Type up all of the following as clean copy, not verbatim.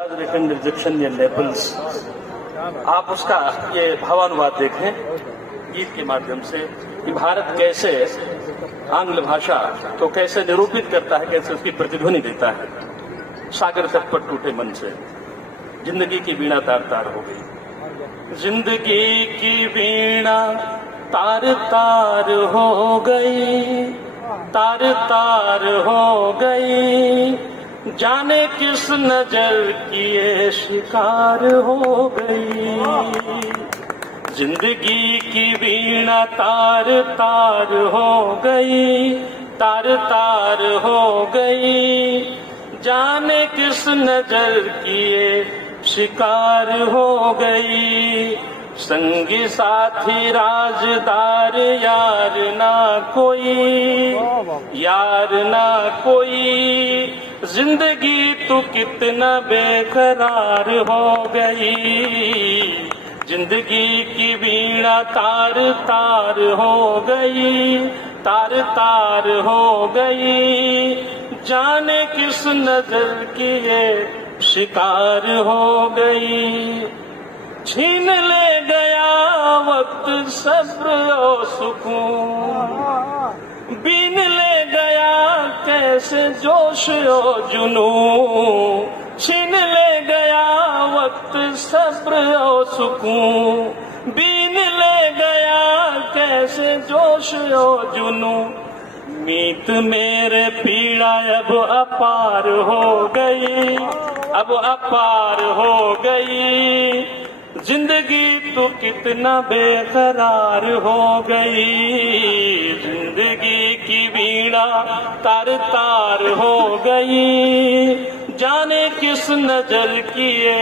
Rejection या labels, आप उसका ये भावानुवाद देखें गीत के माध्यम से कि भारत कैसे आंग्ल भाषा को कैसे निरूपित करता है, कैसे उसकी प्रतिध्वनि देता है। सागर तट पर टूटे मन से जिंदगी की वीणा तार तार हो गई, जिंदगी की वीणा तार तार हो गई, तार तार हो गई, जाने किस नजर की ये शिकार हो गई। जिंदगी की वीणा तार तार हो गई, तार तार हो गई, जाने किस नजर की ये शिकार हो गई। संगी साथी राजदार यार ना कोई, यार ना कोई, जिंदगी तू कितना बेकरार हो गई। जिंदगी की वीणा तार तार हो गई, तार तार हो गई, जाने किस नजर की ये शिकार हो गई। छीन ले गया वक्त सब्र और सुकून, बीन ले गया कैसे जोश और जुनून। छीन ले गया वक्त सब्र और सुकून, बीन ले गया कैसे जोश और जुनून। मीत मेरे पीड़ा अब अपार हो गई, अब अपार हो गई, जिंदगी तो कितना बेकरार हो गई। जिंदगी की वीणा तार तार हो गई, जाने किस नजर की ये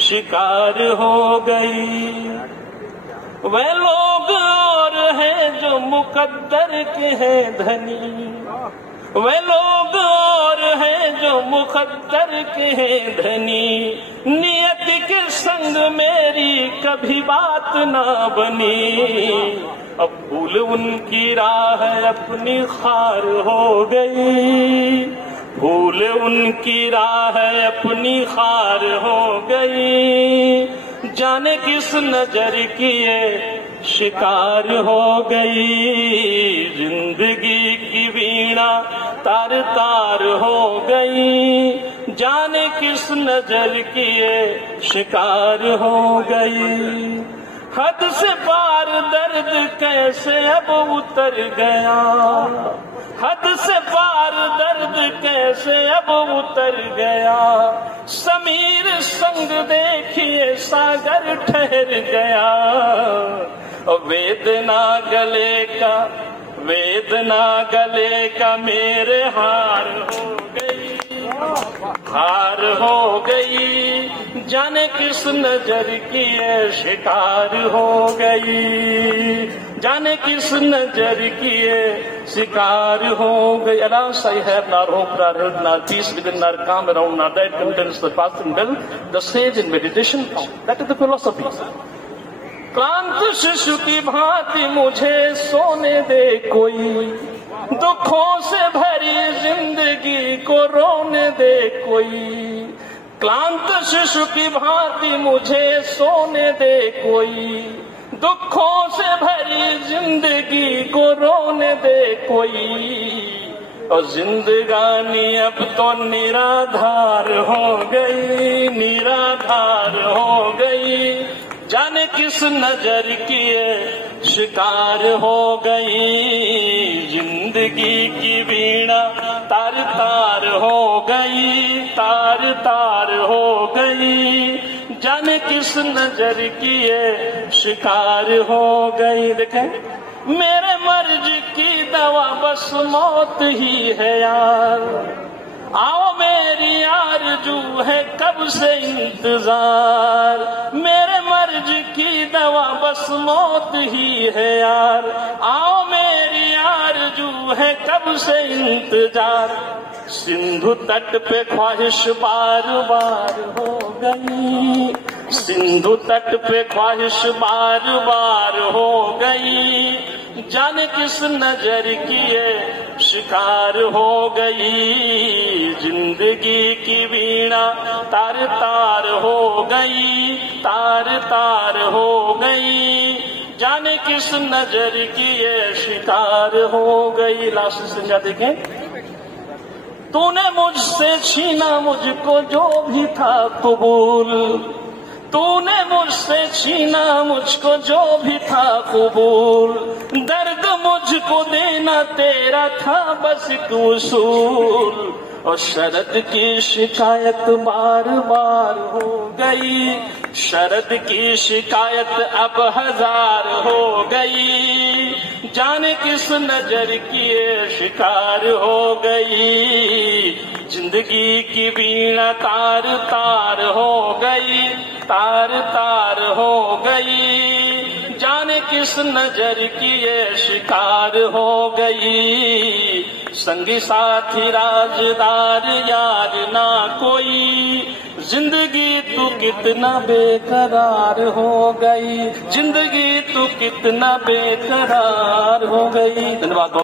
शिकार हो गई। वे लोग और हैं जो मुकद्दर के हैं धनी, वे लोग और हैं जो मुकद्दर के हैं धनी, नियत के संग मेरी कभी बात ना बनी। अब भूल उनकी राह अपनी खार हो गई, भूल उनकी राह अपनी खार हो गई, जाने किस नजर की ये शिकार हो गई। जिंदगी की वीणा तार तार हो गई, जाने किस नजर की ये शिकार हो गई। हद से पार दर्द कैसे अब उतर गया, हद से पार दर्द कैसे अब उतर गया। समीर संग देखिए सागर ठहर गया, वेदना गले का, वेदना गले का मेरे हार हो गई, हार हो गई, जाने किस नजर की ये शिकार हो गई, जाने किस नजर की ये शिकार हो गई। Alas, I have not hope, not heard, not peace within, not calm around, not that contents the passing bell, the sage in meditation found. That is the philosophy. क्लांत शिशु की भांति मुझे सोने दे कोई, दुखों से भरी जिंदगी को रोने दे कोई। क्लांत शिशु की भांति मुझे सोने दे कोई, दुखों से भरी जिंदगी को रोने दे कोई। और जिंदगानी अब तो निराधार हो गई, निराधार हो गई, जाने किस नजर की ये शिकार हो गई। जिंदगी की वीणा तार तार हो गई, तार तार हो गई, जाने किस नजर की ये शिकार हो गई। देखें, मेरे मर्ज की दवा बस मौत ही है यार, आओ मेरी आरज़ू है कब से इंतजार। मेरे मर्ज की दवा बस मौत ही है यार, आओ मेरी आरज़ू है कब से इंतजार। सिंधु तट पे ख्वाहिश बार बार हो गई, सिंधु तट पे ख्वाहिश बार बार हो गई, जाने किस नजर की ये शिकार हो गई, जिंदगी की वीणा तार तार हो गई, तार तार हो गई, जाने किस नजर की ये शिकार हो गई। लास्ट संज्ञा देखें। तूने मुझसे छीना मुझको जो भी था कबूल, तूने मुझसे छीना मुझको जो भी था कबूल, दर्द मुझको देना तेरा था बस एक उसूल, और शरद की शिकायत बार बार हो गई, शरद की शिकायत अब 1000 हो गई, जाने किस नजर की ये शिकार हो गई, जिंदगी की वीणा तार तार हो गई, तार तार हो गई, जाने किस नजर की ये शिकार हो गई, संगी साथी राजदार यार ना कोई, जिंदगी तू कितना बेकरार हो गई, जिंदगी तू कितना बेकरार हो गई। धन्यवाद।